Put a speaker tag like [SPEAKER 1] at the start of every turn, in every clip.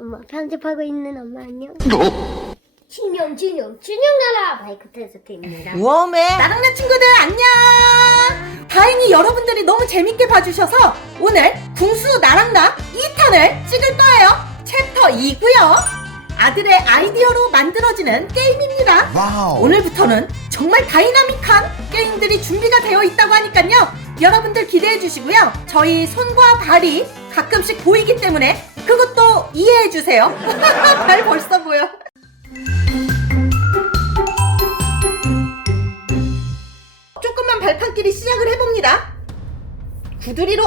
[SPEAKER 1] 엄마 편집하고 있는 엄마 안녕. 진영 진영 진영 나라 마이크 테스트입니다.
[SPEAKER 2] 웜의 나랑나 친구들 안녕! 다행히 여러분들이 너무 재밌게 봐주셔서 오늘 궁수 나랑나 2탄을 찍을 거예요. 챕터 2고요. 아들의 아이디어로 만들어지는 게임입니다.
[SPEAKER 3] 와우.
[SPEAKER 2] 오늘부터는 정말 다이나믹한 게임들이 준비가 되어 있다고 하니까요. 여러분들 기대해 주시고요. 저희 손과 발이 가끔씩 보이기 때문에 그것도 이해해 주세요. 발 벌써 보여. 조금만 발판끼리 시작을 해봅니다. 구두리로.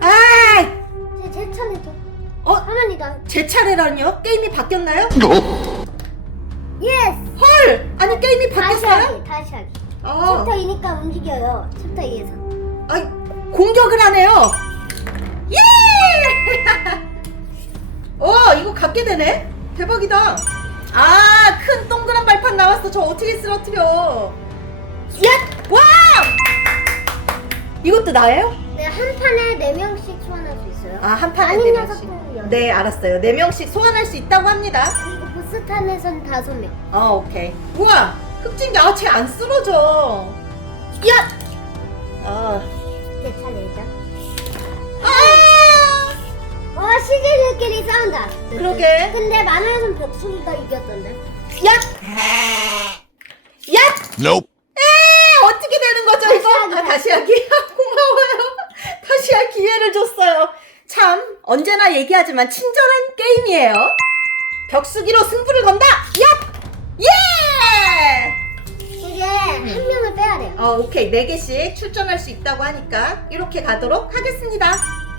[SPEAKER 2] 아,
[SPEAKER 1] 제, 제 차례죠.
[SPEAKER 2] 어,
[SPEAKER 1] 가만히다.
[SPEAKER 2] 제 차례라뇨? 게임이 바뀌었나요?
[SPEAKER 1] 예스.
[SPEAKER 2] 헐, 아니 게임이
[SPEAKER 1] 다시
[SPEAKER 2] 바뀌었어요?
[SPEAKER 1] 하기 다시 하기.
[SPEAKER 2] 어.
[SPEAKER 1] 챕터 2니까 움직여요. 챕터 2에서.
[SPEAKER 2] 아이, 공격을 하네요. 예! 갖게 되네? 대박이다. 아, 큰 동그란 발판 나왔어. 저 어떻게 쓰러뜨려? 야! 와! 이것도 나예요?
[SPEAKER 1] 네, 한 판에 4명씩 소환할 수 있어요.
[SPEAKER 2] 아, 한 판에
[SPEAKER 1] 아닌
[SPEAKER 2] 네. 네, 알았어요. 네 명씩 소환할 수 있다고 합니다.
[SPEAKER 1] 그리고 보스탄에선 5명.
[SPEAKER 2] 어, 오케이. 우와! 흑진기, 아, 쟤 안 쓰러져. 야! 아.
[SPEAKER 1] 제 차례죠.
[SPEAKER 2] 아!
[SPEAKER 1] 어, 시즌들끼리 싸운다.
[SPEAKER 2] 그러게.
[SPEAKER 1] 근데 만화에선 벽수기가 이겼던데.
[SPEAKER 2] 야! 야!
[SPEAKER 3] Nope.
[SPEAKER 2] 에 어떻게 되는 거죠
[SPEAKER 1] 다시
[SPEAKER 2] 이거?
[SPEAKER 1] 하기,
[SPEAKER 2] 아, 다시 하기 고마워요. 다시 할 기회를 줬어요. 참 언제나 얘기하지만 친절한 게임이에요. 벽수기로 승부를 건다. 야! 예!
[SPEAKER 1] 이게 한 명을 빼야 돼요.
[SPEAKER 2] 어 오케이 네 개씩 출전할 수 있다고 하니까 이렇게 가도록 하겠습니다.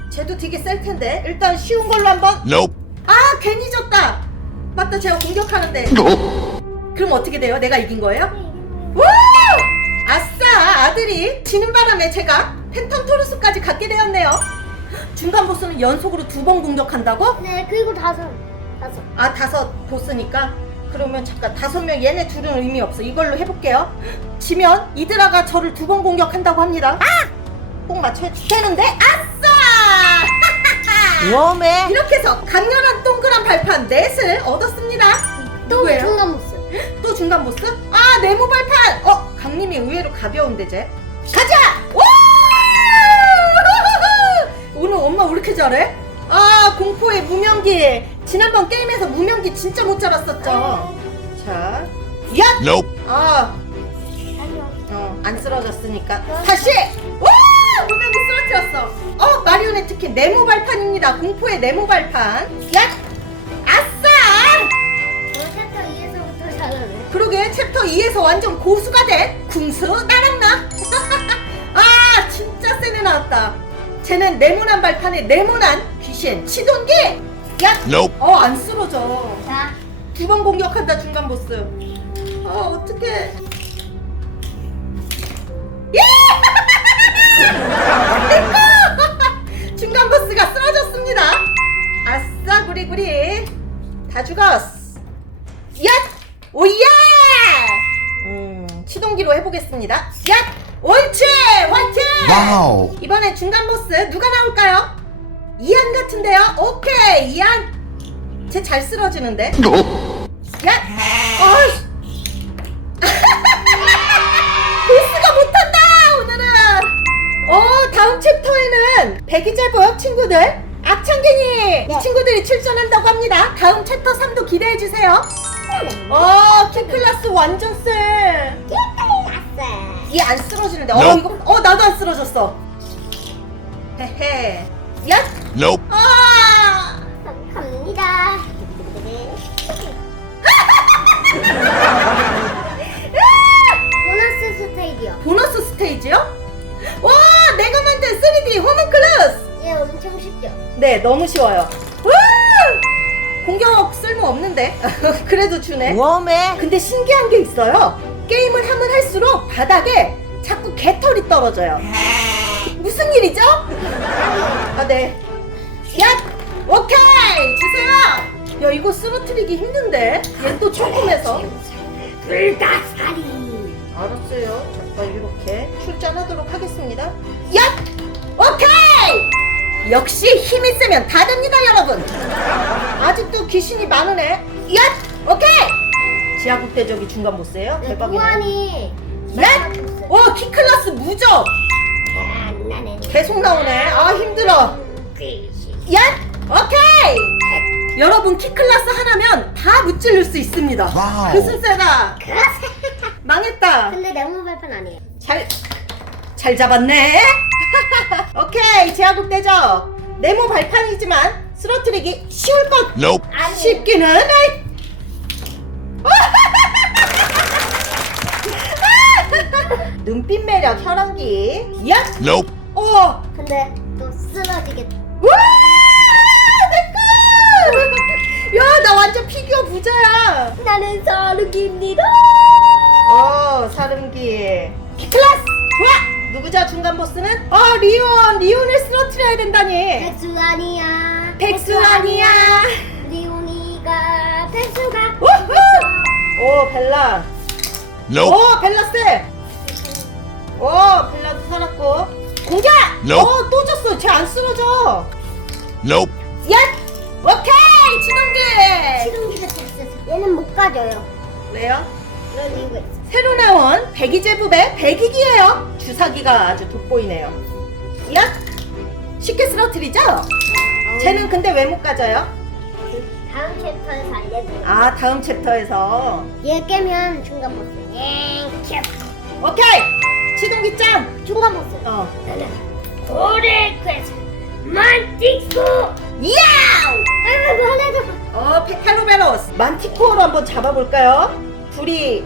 [SPEAKER 2] 쟤도 되게 셀 텐데 일단 쉬운 걸로 한번.
[SPEAKER 3] Nope.
[SPEAKER 2] 아 괜히 졌다. 맞다 제가 공격하는데. 그럼 어떻게 돼요? 내가 이긴 거예요? 우! 아싸 아들이 지는 바람에 제가 팬텀 토르스까지 갖게 되었네요 중간 보스는 연속으로 두 번 공격한다고?
[SPEAKER 1] 네, 그리고 다섯. 다섯.
[SPEAKER 2] 아 다섯 보스니까 그러면 잠깐 다섯 명 얘네 둘은 의미 없어 이걸로 해볼게요 지면 이드라가 저를 두 번 공격한다고 합니다 아! 꼭 맞춰야 되는데 아싸
[SPEAKER 4] 웜에
[SPEAKER 2] 이렇게 해서 강렬한 동그란 발판 넷을 얻었습니다
[SPEAKER 1] 또
[SPEAKER 2] 누구예요?
[SPEAKER 1] 중간 보스.
[SPEAKER 2] 또 중간 보스? 아 네모 발판! 어 강림이 의외로 가벼운데 쟤 가자! 와! 오늘 엄마 왜 이렇게 잘해? 아 공포의 무명기 지난번 게임에서 무명기 진짜 못 잡았었죠 자 야!
[SPEAKER 3] Nope.
[SPEAKER 2] 아
[SPEAKER 1] 아니요.
[SPEAKER 2] 어, 안 쓰러졌으니까 다시! 와! 쓰러뜨렸어 어 마리오네트킨 네모 발판입니다 공포의 네모 발판 야! 아싸!
[SPEAKER 1] 저 챕터 2에서부터 잘하네.
[SPEAKER 2] 그러게 챕터 2에서 완전 고수가 된 궁수 나랑나 아 진짜 세네 나왔다 쟤는 네모난 발판에 네모난 귀신 치동기 야!
[SPEAKER 3] Nope.
[SPEAKER 2] 어 안 쓰러져
[SPEAKER 1] 자,
[SPEAKER 2] 두 번 공격한다 중간 보스 어 어떡해 다 죽었어 야! 오예! 음, 치동기로 해보겠습니다. 야! 옳지! 화이팅!
[SPEAKER 3] 와우.
[SPEAKER 2] 이번에 중간 보스 누가 나올까요? 이안 같은데요? 오케이, 이안. 쟤 잘 쓰러지는데? 야! 어이! 보스가 못한다! 오늘은! 어, 다음 챕터에는 백이제보역 친구들, 악창갱이
[SPEAKER 1] 네.
[SPEAKER 2] 친구들이 출전한다고 합니다. 다음 챕터 3도 기대해주세요. 어, 키클라스 완전 쎄.
[SPEAKER 1] 아싸.
[SPEAKER 2] 얘안 쓰러지는데. 어,
[SPEAKER 3] Nope.
[SPEAKER 2] 이거, 어, 나도 안 쓰러졌어. 헤헤. 야!
[SPEAKER 3] Nope.
[SPEAKER 2] 아!
[SPEAKER 1] 갑니다. 보너스 스테이디요.
[SPEAKER 2] 보너스 스테이지요? 네, 너무 쉬워요. 와! 공격 쓸모 없는데. 그래도 주네.
[SPEAKER 4] 웜에
[SPEAKER 2] 근데 신기한 게 있어요. 게임을 하면 할수록 바닥에 자꾸 개털이 떨어져요. 무슨 일이죠? 아, 네. 야! 오케이! 주세요! 야, 이거 쓰러뜨리기 힘든데? 얘또 조금해서.
[SPEAKER 1] 불가사리.
[SPEAKER 2] 알았어요. 잠깐 이렇게 출전하도록 하겠습니다. 야! 오케이! 역시 힘이 세면 다 됩니다, 여러분! 아직도 귀신이 많으네. 야, 오케이. 지하국 대적이 중간 보스예요.
[SPEAKER 1] 네,
[SPEAKER 2] 대박이네. 야, 와, 키 클라스 무적.
[SPEAKER 1] 나는
[SPEAKER 2] 계속 나오네. 아 힘들어.
[SPEAKER 1] 귀신.
[SPEAKER 2] 야, 오케이. 여러분 키 클라스 하나면 다 무찔릴 수 있습니다.
[SPEAKER 3] 와우.
[SPEAKER 2] 그 순세다. 망했다.
[SPEAKER 1] 근데 네모 발판 아니에요.
[SPEAKER 2] 잘, 잘 잡았네. 오케이, 제하국 대적. 네모 발판이지만 쓰러뜨리기 쉬울 것.
[SPEAKER 3] Nope.
[SPEAKER 2] 쉽기는. 아이. 눈빛 매력 혈안기. 야,
[SPEAKER 3] Nope.
[SPEAKER 2] 어,
[SPEAKER 1] 근데 또 쓰러지겠다.
[SPEAKER 2] 와, 내꺼. 야, 나 완전 피규어 부자야.
[SPEAKER 1] 나는 서르기입니다.
[SPEAKER 2] 어, 사름기. 클라스! 좋아! 누구죠, 중간 보스는? 어, 리온! 리온을 쓰러뜨려야 된다니!
[SPEAKER 1] 백수 아니야.
[SPEAKER 2] 백수 아니야!
[SPEAKER 1] 리오니가 백수가.
[SPEAKER 2] 우후! 오, 벨라.
[SPEAKER 3] Nope.
[SPEAKER 2] 오, 벨라 쎄! 오, 벨라도 살았고. 공격!
[SPEAKER 3] Nope.
[SPEAKER 2] 어, 또 졌어. 쟤 안 쓰러져.
[SPEAKER 3] Nope.
[SPEAKER 2] 야! 오케이! 치동기!
[SPEAKER 1] 시동기가 됐어. 얘는 못 가져요.
[SPEAKER 2] 왜요?
[SPEAKER 1] 그런 이유가 있어.
[SPEAKER 2] 새로 나온 배기제부배 배기기예요. 주사기가 아주 돋보이네요. 야! 쉽게 쓰러뜨리죠? 쟤는 근데 왜 못 가져요?
[SPEAKER 1] 그 다음 챕터에서 알려드릴게요.
[SPEAKER 2] 아 다음 챕터에서
[SPEAKER 1] 얘 깨면 중간 보스. 예, 캡.
[SPEAKER 2] 오케이 시동기 짱.
[SPEAKER 1] 중간 보스.
[SPEAKER 2] 어.
[SPEAKER 1] 나는 고래 괴수 만틱스.
[SPEAKER 2] 이야!
[SPEAKER 1] 아이고 하나 더.
[SPEAKER 2] 어 페타로베로스 만티코어로 한번 잡아볼까요? 둘이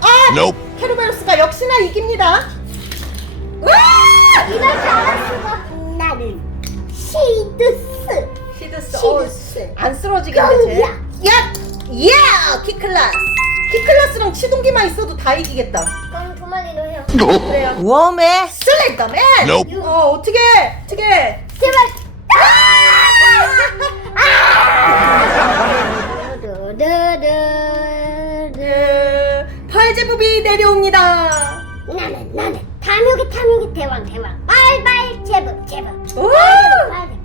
[SPEAKER 2] 아
[SPEAKER 3] Nope.
[SPEAKER 2] 페타로베로스가 역시나 이깁니다. 와!
[SPEAKER 1] 이럴 줄 알았어. 나는 시드스.
[SPEAKER 2] 시드스. 어,
[SPEAKER 1] 시드스.
[SPEAKER 2] 안 쓰러지겠는데 쟤.
[SPEAKER 1] 야!
[SPEAKER 2] 야! 야! 키클라스. 키클라스랑 시동기만 있어도 다 이기겠다.
[SPEAKER 1] 그럼 두 마리로 해요.
[SPEAKER 2] 그래요.
[SPEAKER 4] 웜에
[SPEAKER 2] 슬렌더맨.
[SPEAKER 3] Nope.
[SPEAKER 2] 어 어떻게 어떻게
[SPEAKER 1] 제발.
[SPEAKER 2] 그 팔제부비 내려옵니다.
[SPEAKER 1] 나는 나는 탐욕의 탐욕의 대왕 대왕 빨빨 제법 제법
[SPEAKER 2] 오!
[SPEAKER 1] 빨리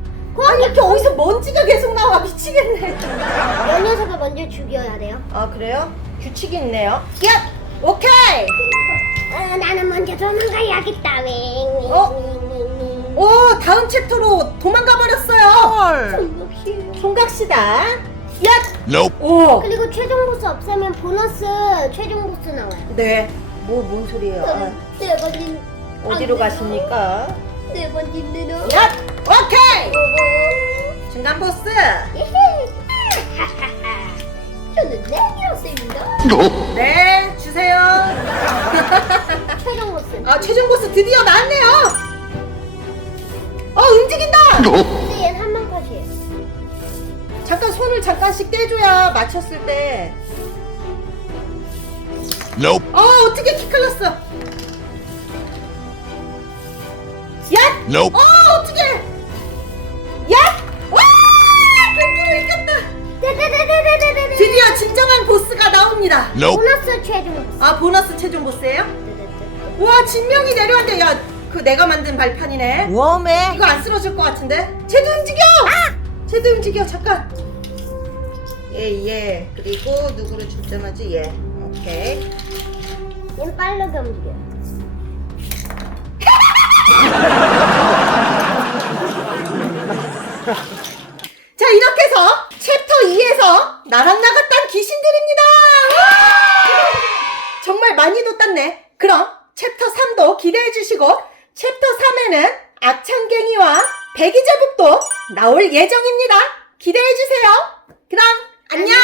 [SPEAKER 2] 아니 이렇게 어디서 먼지가 계속 나와 미치겠네.
[SPEAKER 1] 이 녀석을 먼저 죽여야 돼요
[SPEAKER 2] 아 그래요? 규칙이 있네요. 야, 오케이.
[SPEAKER 1] 아, 나는 먼저 도망가야겠다 윙윙윙윙
[SPEAKER 2] 오 다음 챕터로 도망가 버렸어요.
[SPEAKER 4] 헐
[SPEAKER 2] 총각시다. 야,
[SPEAKER 3] Nope.
[SPEAKER 2] 오.
[SPEAKER 1] 그리고 최종 보스 없애면 보너스 최종 보스 나와요
[SPEAKER 2] 네. 뭐 뭔 소리예요? 아,
[SPEAKER 1] 네 번째
[SPEAKER 2] 어디로 가십니까?
[SPEAKER 1] 네 번째는
[SPEAKER 2] 야, 오케이. 중간 보스.
[SPEAKER 1] 저는 내기였습니다
[SPEAKER 2] 네, 주세요.
[SPEAKER 1] 최종 보스
[SPEAKER 2] 아 최종 보스 드디어 나왔네요. 어 움직인다.
[SPEAKER 1] 근
[SPEAKER 2] 손을 잠깐씩 떼줘야 맞췄을 때.
[SPEAKER 3] Nope.
[SPEAKER 2] 어 어떻게 키 클렀어? 야,
[SPEAKER 3] Nope.
[SPEAKER 2] 어 어떻게? 야, 와, 뱅구를 이겼다.
[SPEAKER 1] 네네네네네네
[SPEAKER 2] 드디어 진정한 보스가 나옵니다.
[SPEAKER 3] Nope.
[SPEAKER 1] 보너스 최종 보스
[SPEAKER 2] 아 보너스 최종 보스예요?
[SPEAKER 1] 네네네.
[SPEAKER 2] 와 진명이 내려왔는데 야, 그 내가 만든 발판이네.
[SPEAKER 4] 웜에
[SPEAKER 2] 이거 안 쓰러질 것 같은데? 쟤도 움직여! 쟤도 움직여 잠깐. 예 예. 그리고 누구를 출전하지? 예. 오케이.
[SPEAKER 1] 얘는 빠르게 움직여요
[SPEAKER 2] 자 이렇게 해서 챕터 2에서 나랑 나갔던 귀신들입니다. 와! 정말 많이도 땄네. 그럼 챕터 3도 기대해 주시고 챕터 3에는 악창갱이와 배기제북도 나올 예정입니다. 기대해 주세요. 그럼 안녕.